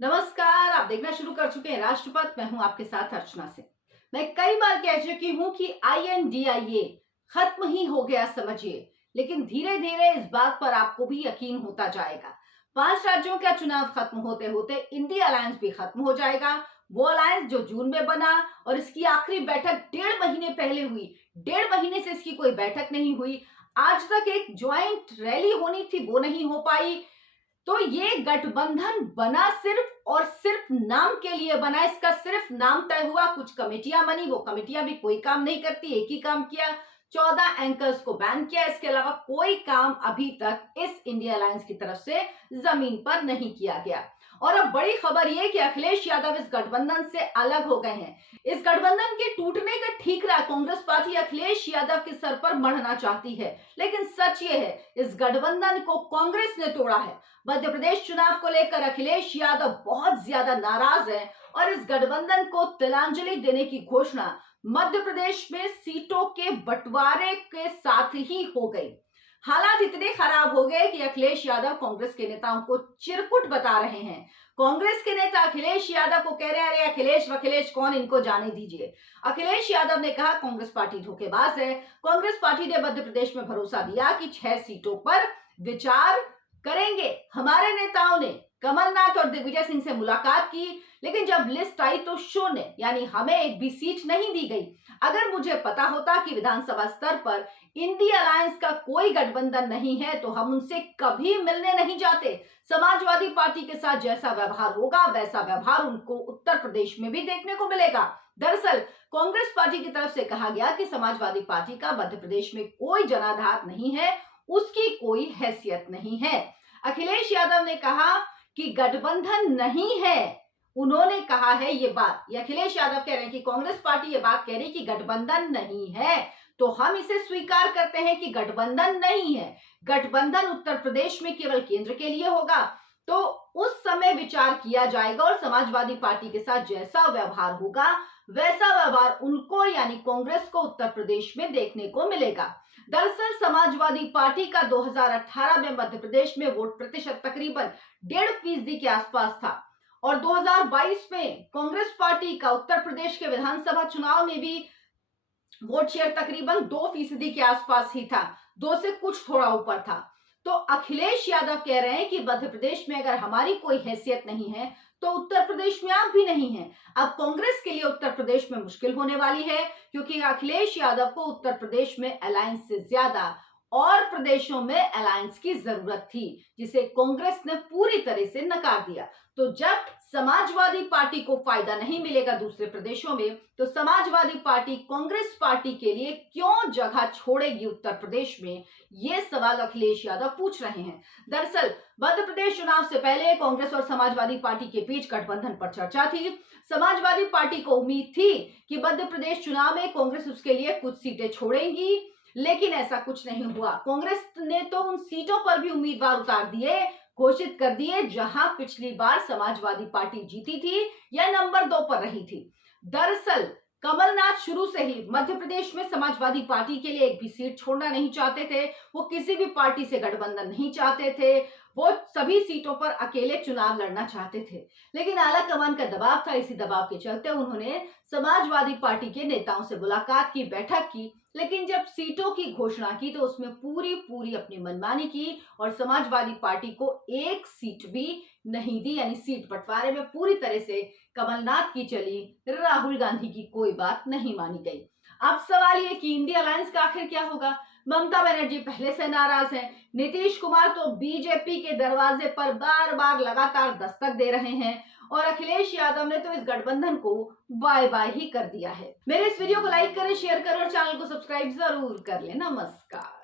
नमस्कार, आप देखना शुरू कर चुके हैं राष्ट्रपत। मैं हूं आपके साथ अर्चना से। मैं कई बार कह चुकी हूं कि INDIA खत्म ही हो गया समझिए, लेकिन धीरे धीरे इस बात पर आपको भी यकीन होता जाएगा। 5 राज्यों का चुनाव खत्म होते होते इंडिया अलायंस भी खत्म हो जाएगा। वो अलायंस जो जून में बना और इसकी आखिरी बैठक 1.5 महीने पहले हुई। 1.5 महीने से इसकी कोई बैठक नहीं हुई। आज तक एक ज्वाइंट रैली होनी थी, वो नहीं हो पाई। तो ये गठबंधन बना सिर्फ और सिर्फ नाम के लिए बना। इसका सिर्फ नाम तय हुआ, कुछ कमेटियां बनी, वो कमेटियां भी कोई काम नहीं करती। एक ही काम किया, 14 एंकर्स को बैन किया। इसके अलावा कोई काम अभी तक इस इंडिया अलायंस की तरफ से जमीन पर नहीं किया गया। और अब बड़ी खबर ये कि अखिलेश यादव इस गठबंधन से अलग हो गए हैं। इस गठबंधन के टूटने का ठीकरा कांग्रेस पार्टी अखिलेश यादव के सर पर मढ़ना चाहती है, लेकिन सच ये है इस गठबंधन को कांग्रेस ने तोड़ा है। मध्य प्रदेश चुनाव को लेकर अखिलेश यादव बहुत ज्यादा नाराज हैं और इस गठबंधन को तिलांजलि देने की घोषणा मध्य प्रदेश में सीटों के बंटवारे के साथ ही हो गई। हालात इतने खराब हो गए कि अखिलेश यादव कांग्रेस के नेताओं को चिरकुट बता रहे हैं। कांग्रेस के नेता अखिलेश यादव को कह रहे हैं, अरे अखिलेश कौन, इनको जाने दीजिए। अखिलेश यादव ने कहा कांग्रेस पार्टी धोखेबाज है। कांग्रेस पार्टी ने मध्य प्रदेश में भरोसा दिया कि 6 सीटों पर विचार करेंगे। हमारे नेताओं ने कमलनाथ और दिग्विजय सिंह से मुलाकात की, लेकिन जब लिस्ट आई तो शून्य, यानी हमें एक भी सीट नहीं दी गई। अगर मुझे पता होता कि विधानसभा स्तर पर इंडिया अलायंस का कोई गठबंधन नहीं है तो हम उनसे कभी मिलने नहीं जाते। समाजवादी पार्टी के साथ जैसा व्यवहार होगा वैसा व्यवहार उनको उत्तर प्रदेश में भी देखने को मिलेगा। दरअसल कांग्रेस पार्टी की तरफ से कहा गया कि समाजवादी पार्टी का मध्य प्रदेश में कोई जनाधार नहीं है, उसकी कोई हैसियत नहीं है। अखिलेश यादव ने कहा कि गठबंधन नहीं है। उन्होंने कहा है ये बात, ये अखिलेश यादव कह रहे हैं कि कांग्रेस पार्टी ये बात कह रही कि गठबंधन नहीं है, तो हम इसे स्वीकार करते हैं कि गठबंधन नहीं है। गठबंधन उत्तर प्रदेश में केवल केंद्र के लिए होगा, तो उस समय विचार किया जाएगा और समाजवादी पार्टी के साथ जैसा व्यवहार होगा वैसा व्यवहार उनको यानी कांग्रेस को उत्तर प्रदेश में देखने को मिलेगा। दरअसल समाजवादी पार्टी का 2018 में मध्य प्रदेश में वोट प्रतिशत तकरीबन 1.5% के आसपास था और 2022 में कांग्रेस पार्टी का उत्तर प्रदेश के विधानसभा चुनाव में भी वोट शेयर तकरीबन 2% के आसपास ही था, 2 से कुछ थोड़ा ऊपर था। तो अखिलेश यादव कह रहे हैं कि मध्य प्रदेश में अगर हमारी कोई हैसियत नहीं है तो उत्तर प्रदेश में आप भी नहीं है। अब कांग्रेस के लिए उत्तर प्रदेश में मुश्किल होने वाली है, क्योंकि अखिलेश यादव को उत्तर प्रदेश में अलायंस से ज्यादा और प्रदेशों में अलायंस की जरूरत थी, जिसे कांग्रेस ने पूरी तरह से नकार दिया। तो जब समाजवादी पार्टी को फायदा नहीं मिलेगा दूसरे प्रदेशों में, तो समाजवादी पार्टी कांग्रेस पार्टी के लिए क्यों जगह छोड़ेगी उत्तर प्रदेश में, ये सवाल अखिलेश यादव पूछ रहे हैं। दरअसल मध्य प्रदेश चुनाव से पहले कांग्रेस और समाजवादी पार्टी के बीच गठबंधन पर चर्चा थी। समाजवादी पार्टी को उम्मीद थी कि मध्य प्रदेश चुनाव में कांग्रेस उसके लिए कुछ सीटें छोड़ेंगी, लेकिन ऐसा कुछ नहीं हुआ। कांग्रेस ने तो उन सीटों पर भी उम्मीदवार उतार दिए, घोषित कर दिए जहां पिछली बार समाजवादी पार्टी जीती थी या नंबर 2 पर रही थी। दरअसल कमलनाथ शुरू से ही मध्य प्रदेश में समाजवादी पार्टी के लिए एक भी सीट छोड़ना नहीं चाहते थे। वो किसी भी पार्टी से गठबंधन नहीं चाहते थे, वो सभी सीटों पर अकेले चुनाव लड़ना चाहते थे, लेकिन आला कमान का दबाव था। इसी दबाव के चलते उन्होंने समाजवादी पार्टी के नेताओं से मुलाकात की, बैठक की, लेकिन जब सीटों की घोषणा की तो उसमें पूरी अपनी मनमानी की और समाजवादी पार्टी को एक सीट भी नहीं दी, यानी सीट बंटवारे में पूरी तरह से कमलनाथ की चली, राहुल गांधी की कोई बात नहीं मानी गई। अब सवाल ये कि इंडिया अलायंस का आखिर क्या होगा। ममता बनर्जी पहले से नाराज हैं, नीतीश कुमार तो बीजेपी के दरवाजे पर बार बार लगातार दस्तक दे रहे हैं और अखिलेश यादव ने तो इस गठबंधन को बाय बाय ही कर दिया है। मेरे इस वीडियो को लाइक करें, शेयर करें और चैनल को सब्सक्राइब जरूर कर लें। नमस्कार।